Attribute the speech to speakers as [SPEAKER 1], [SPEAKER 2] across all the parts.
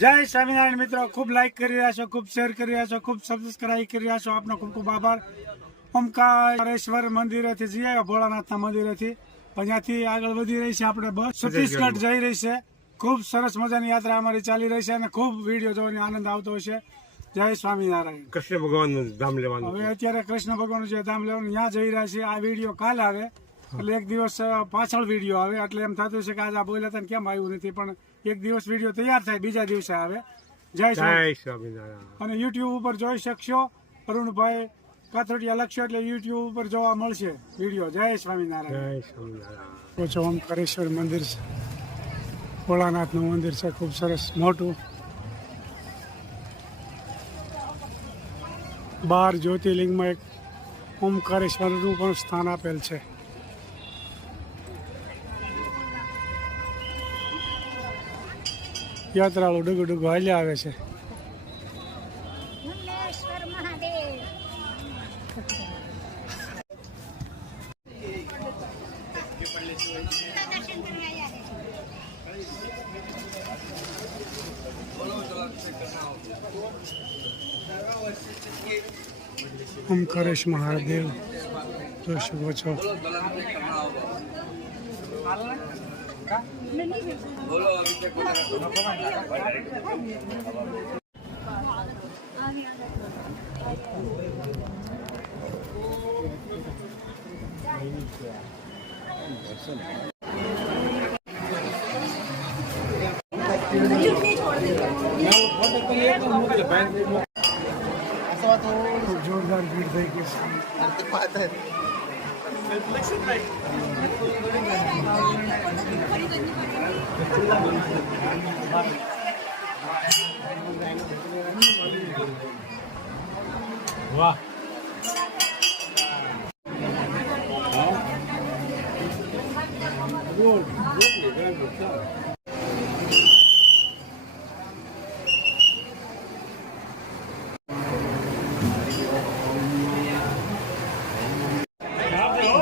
[SPEAKER 1] જય સ્વામિનારાયણ મિત્રો ખૂબ લાઈક કરી રહ્યા છો ખૂબ શેર કરી રહ્યા છો ખૂબ સબસ્ક્રાઈબ કરી રહ્યા છો. આપનો ખૂબ ખૂબ આભાર. ઓમકારેશ્વર મંદિરેથી જઈ આવ્યા ભોળાનાથના મંદિરેથી. અહીંયાથી આગળ વધી રહી છે આપણે બસ. છત્તીસગઢ જઈ રહી છે. ખૂબ સરસ મજાની યાત્રા અમારી ચાલી રહી છે અને ખૂબ વીડિયો જોવાની આનંદ આવતો હશે જય સ્વામિનારાયણ.
[SPEAKER 2] કૃષ્ણ ભગવાનનું ધામ લેવાનું
[SPEAKER 1] હવે અત્યારે કૃષ્ણ ભગવાનનું જે ધામ લેવાનું ત્યાં જઈ રહ્યા છે આ વીડિયો કાલ આવે. એટલે એક દિવસ પાછળ વીડિયો આવે. એટલે એમ થતું છે કે આજે આ બોલ્યા હતા કેમ આવ્યું નથી? પણ એક દિવસ વીડિયો તૈયાર થાય બીજા દિવસે આવે. જય સ્વામિનારાયણ. અને યુટ્યુબ ઉપર જોઈ શકશો અરુણભાઈ કાથોડિયા લક્ષ્ય એટલે યુટ્યુબ ઉપર જોવા મળશે વીડિયો જય સ્વામિનારાયણ.
[SPEAKER 2] જય સ્વામિનારાયણ.
[SPEAKER 1] ઓમકારેશ્વર મંદિર છે. ભોળાનાથનું મંદિર છે ખૂબ સરસ મોટું. બાર જ્યોતિર્લિંગમાં એક ઓમકારેશ્વરનું પણ સ્થાન આપેલ છે. યાત્રાળુ ડગુ ડગુ હાલ્યા આવે છે. ઓમકારેશ મહાદેવ. જોઈ શકો છો? ખૂબ જોરદાર ભીડ થઈ ગઈ છે
[SPEAKER 2] વાહ.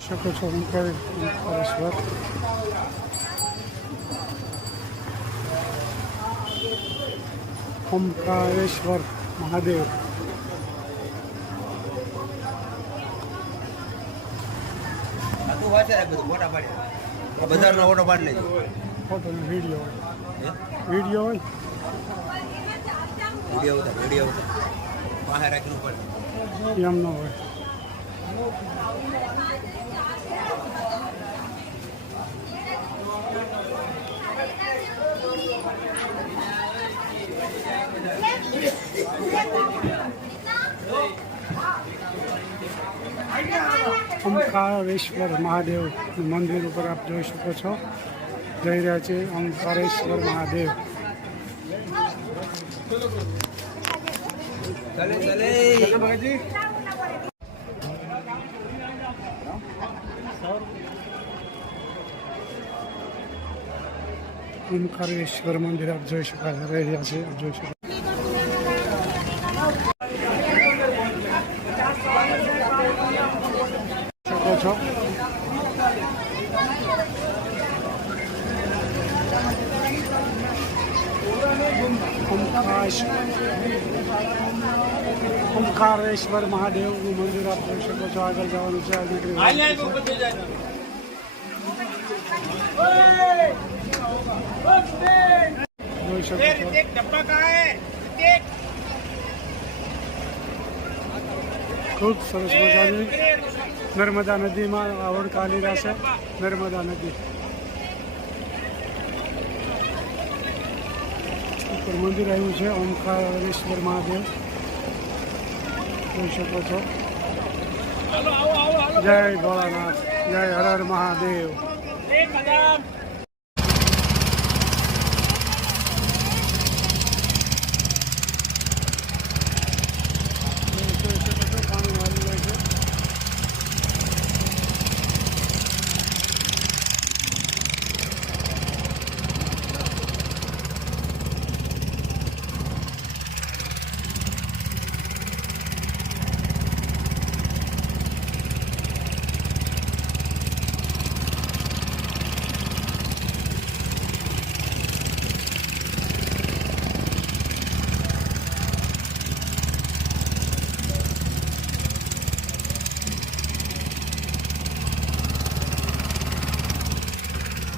[SPEAKER 1] શકો છો ઓમકાર ઓમકારેશ્વર ઓમકારેશ્વર મહાદેવ
[SPEAKER 3] મોટા પાડ્યા બજારનો ફોટો પાડી લેજો.
[SPEAKER 1] ફોટો વીડિયો વીડિયો હોય
[SPEAKER 3] વીડિયો ઉતાર વીડિયો ઉતાર બહાર રાખવું પડે
[SPEAKER 1] એમ ન હોય. ઓમકારેશ્વર મહાદેવ મંદિર ઉપર આપ જોઈ શકો છો. જઈ રહ્યા છે ઓમકારેશ્વર મહાદેવ. ઓમકારેશ્વર મંદિર આપ જોઈ શકો રહ્યા છે જોઈ શકો શકો છો ઓમકાશ ઓમકારેશ્વર મહાદેવનું મંદિર આપ જોઈ શકો છો. આગળ જવાનું છે. જોઈ શકો છો. ખૂબ સરસ મજાની નર્મદા નદીમાં આવડ કાલી રહેશે. નર્મદા નદી. મંદિર આવ્યું છે ઓમકારેશ્વર મહાદેવ. જોઈ શકો છો. જય ભોળાનાથ જય હર મહાદેવ પાણી આવી જાય છે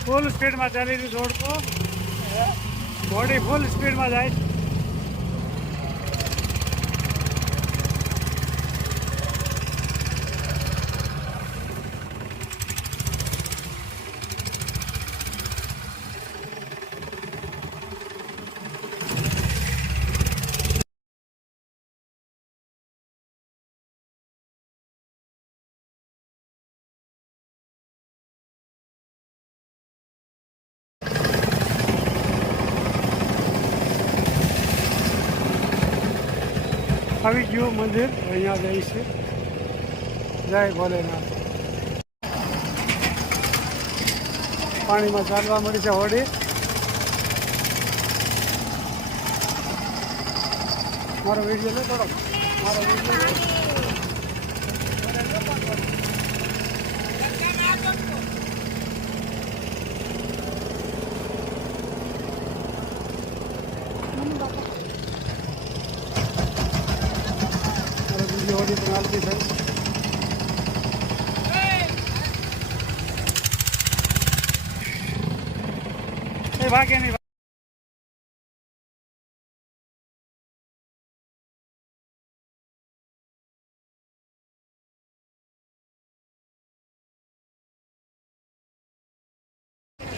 [SPEAKER 1] ફૂલ સ્પીડમાં ચાલી રહી રોડ તો. બોડી ફૂલ આવી ગયું મંદિર. અહીંયા જાય છે. જય ભોલેનાથ. પાણીમાં ચાલવા મળી છે હોડી. મારો વીડિયો લે થોડો મારો વીડિયો લે. મારો વીડિયો હોડી પણ હાલતી થઈ એ ભાગે નહીં.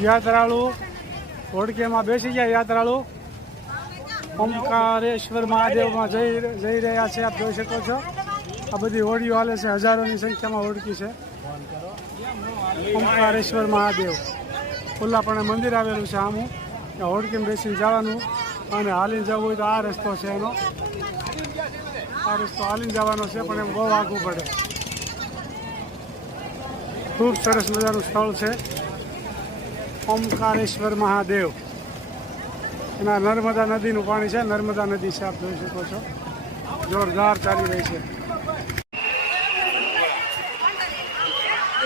[SPEAKER 1] યાત્રાળુ હોડકેમાં બેસી ગયા યાત્રાળુ. ઓમકારેશ્વર મહાદેવમાં જઈ જઈ રહ્યા છે, આપ જોઈ શકો છો. આ બધી હોડીઓ હાલે છે, હજારોની સંખ્યામાં હોડકી છે. ઓમકારેશ્વર મહાદેવ. ખુલ્લાપણે મંદિર આવેલું છે આમું. હોડકીમ બેસીને જવાનું. અને હાલીને જવું હોય તો આ રસ્તો છે એનો. આ રસ્તો હાલીને જવાનો છે, પણ એમ બહુ આગવું પડે. ખૂબ સરસ મજાનું સ્થળ છે. ઓમકારેશ્વર મહાદેવ. એના નર્મદા નદીનું પાણી છે. નર્મદા નદી છે, આપ જોઈ શકો છો. જોરદાર ચાલી રહી છે.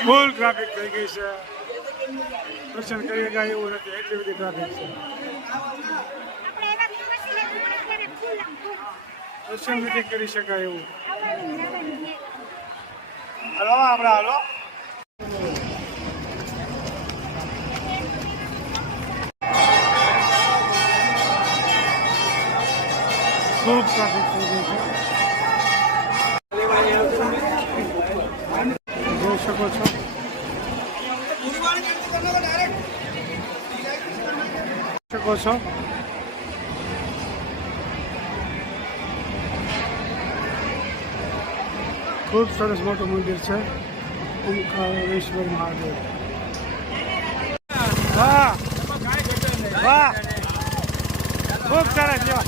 [SPEAKER 1] ફૂલ ટ્રાફિક થઈ ગઈ છે. દર્શન કરી શકાય એવું નથી એટલી બધી ટ્રાફિક છે. દર્શન નથી કરી શકાય એવું. હલો આપણે હલો. ખૂબ ટ્રાફિક થઈ ગયું છે. જોઈ શકો છો. શકો છો. ખૂબ સરસ મોટું મંદિર છે. ઓમકારેશ્વર મહાદેવ. વાહ! વાહ! ખૂબ સરસ જેવા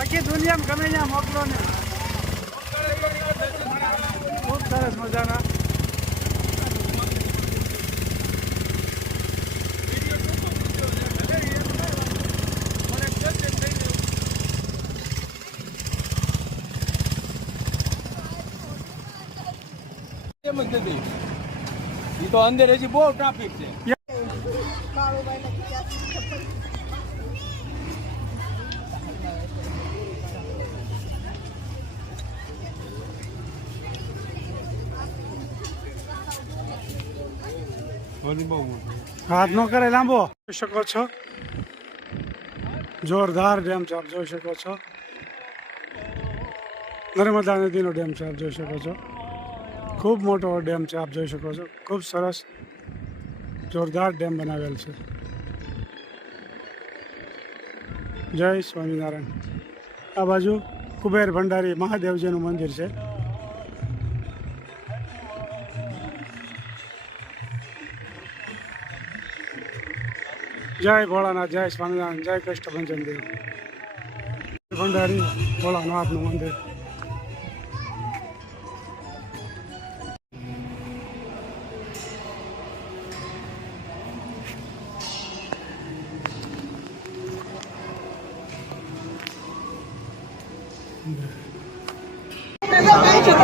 [SPEAKER 1] આખી દુનિયામાં ગમે ત્યાં મોકલો ને. ખૂબ સરસ મજાના
[SPEAKER 4] એમ જ નથી એ તો અંદર હજી બહુ ટ્રાફિક છે.
[SPEAKER 1] હાથ નો કરે લાંબો. જોઈ શકો છો? જોરદાર ડેમ આપ જોઈ શકો છો. નર્મદા નદીનો ડેમ આપ જોઈ શકો છો. ખૂબ મોટો ડેમ છે, આપ જોઈ શકો છો. ખૂબ સરસ, જોરદાર ડેમ બનાવેલ છે. જય સ્વામિનારાયણ. આ બાજુ કુબેર ભંડારી મહાદેવજીનું મંદિર છે. જય ભોળાનાથ, જય સ્વામિનારાયણ, જય કષ્ટભંજન દેવ. ભંડારી ભોળાનાથનું મંદિર.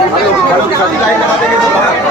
[SPEAKER 3] ચાલુ ચાલુ લાઈન લગાવી દે તો